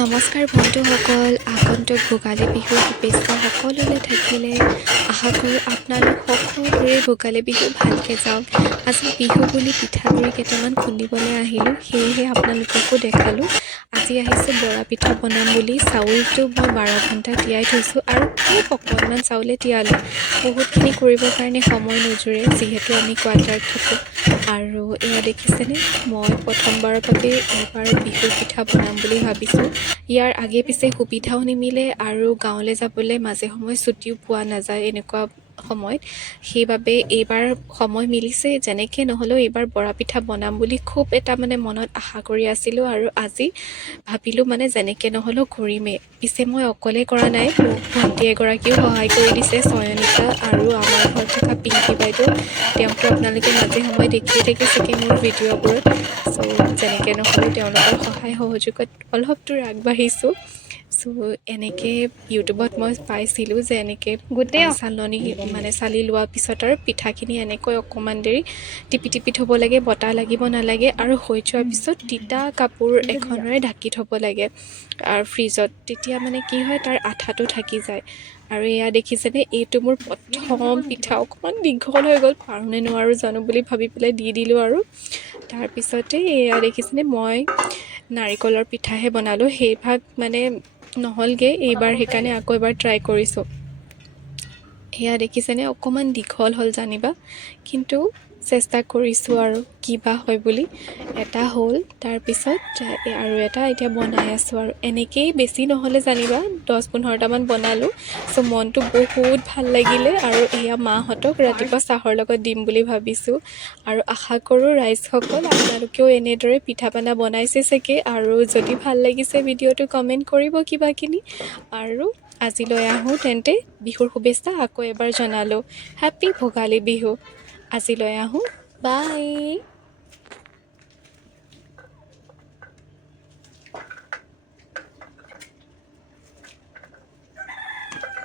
নমস্কাৰ বন্ধুসকল, আগন্তুক ভোগালী বিহুৰ শুভেচ্ছা সকলোলৈ থাকিলে। আশা কৰোঁ আপোনালোক সকলোৰে ভোগালী বিহু ভালকৈ যাওক। আজি বিহু বুলি পিঠাগুড়ি কেইটামান খুন্দিবলৈ আহিলোঁ, সেয়েহে আপোনালোককো দেখালোঁ। আজি আহিছোঁ বৰা পিঠা বনাম বুলি। চাউলটো মই 12 ঘণ্টা তিয়াই থৈছোঁ আৰু খুব অকণমান চাউলে তিয়ালোঁ। বহুতখিনি কৰিবৰ কাৰণে সময় নোজোৰে, যিহেতু আমি কোৱাৰ্টাৰত থাকোঁ। আৰু এয়া দেখিছেনে, মই প্ৰথমবাৰৰ বাবে এইবাৰ বিহুৰ পিঠা বনাম বুলি ভাবিছোঁ। ইয়াৰ আগে পিছে সুবিধাও নিমিলে আৰু গাঁৱলৈ যাবলৈ মাজে সময়ে ছুটিও পোৱা নাযায় এনেকুৱা সময়ত। সেইবাবে এইবাৰ সময় মিলিছে, যেনেকৈ নহ'লেও এইবাৰ বৰা পিঠা বনাম বুলি খুব এটা মনত আশা কৰি আছিলোঁ আৰু আজি ভাবিলোঁ যেনেকৈ নহ'লেও কৰিমেই। পিছে মই অকলে কৰা নাই, মোক ভণ্টি এগৰাকীও সহায় কৰি দিছে, চয়নিকা, আৰু আমাৰ ঘৰত থকা পিংকি বাইদেউ। তেওঁকতো আপোনালোকে মাজে সময়ে দেখিয়ে থাকে চাগে মোৰ ভিডিঅ'বোৰত। চ' যেনেকৈ নহ'লেও তেওঁলোকৰ সহায় সহযোগত অলপ দূৰ আগবাঢ়িছোঁ। চ' এনেকৈ ইউটিউবত মই পাইছিলোঁ যে এনেকৈ চালনি চালি লোৱাৰ পিছত আৰু পিঠাখিনি এনেকৈ অকণমান দেৰি টিপি টিপি থ'ব লাগে, বতাহ লাগিব নালাগে, আৰু হৈ যোৱাৰ পিছত তিতা কাপোৰ এখনেৰে ঢাকি থ'ব লাগে আৰু ফ্ৰিজত। তেতিয়া কি হয়, তাৰ আঠাটো থাকি যায়। আৰু এয়া দেখিছেনে, এইটো মোৰ প্ৰথম পিঠা। অকণমান দীঘল হৈ গ'ল, পাৰোঁনে নোৱাৰোঁ জানো বুলি ভাবি পেলাই দি দিলোঁ। আৰু তাৰপিছতে এয়া দেখিছেনে, মই নাৰিকলৰ পিঠাহে বনালোঁ। সেইভাগ নহ'লগৈ এইবাৰ, সেইকাৰণে আকৌ এবাৰ ট্ৰাই কৰিছোঁ। এয়া দেখিছেনে, অকণমান দীঘল হ'ল জানিবা, কিন্তু চেষ্টা কৰিছোঁ আৰু কিবা হয় বুলি। এটা হ'ল, তাৰপিছত আৰু এটা এতিয়া বনাই আছোঁ। আৰু এনেকেই বেছি নহ'লে জানিবা 10-15টামান বনালোঁ। চ' মনটো বহুত ভাল লাগিলে, আৰু এয়া মাহঁতক ৰাতিপুৱা চাহৰ লগত দিম বুলি ভাবিছোঁ। আৰু আশা কৰোঁ ৰাইজসকল আপোনালোকেও এনেদৰে পিঠা পনা বনাইছে চাগে, আৰু যদি ভাল লাগিছে ভিডিঅ'টো কমেণ্ট কৰিব কিবাকিনি। আৰু আজিলৈ আহোঁ তেন্তে, বিহুৰ শুভেচ্ছা আকৌ এবাৰ জনালোঁ। হেপ্পী ভোগালী বিহু। আজিলৈ আহোঁ, বাই।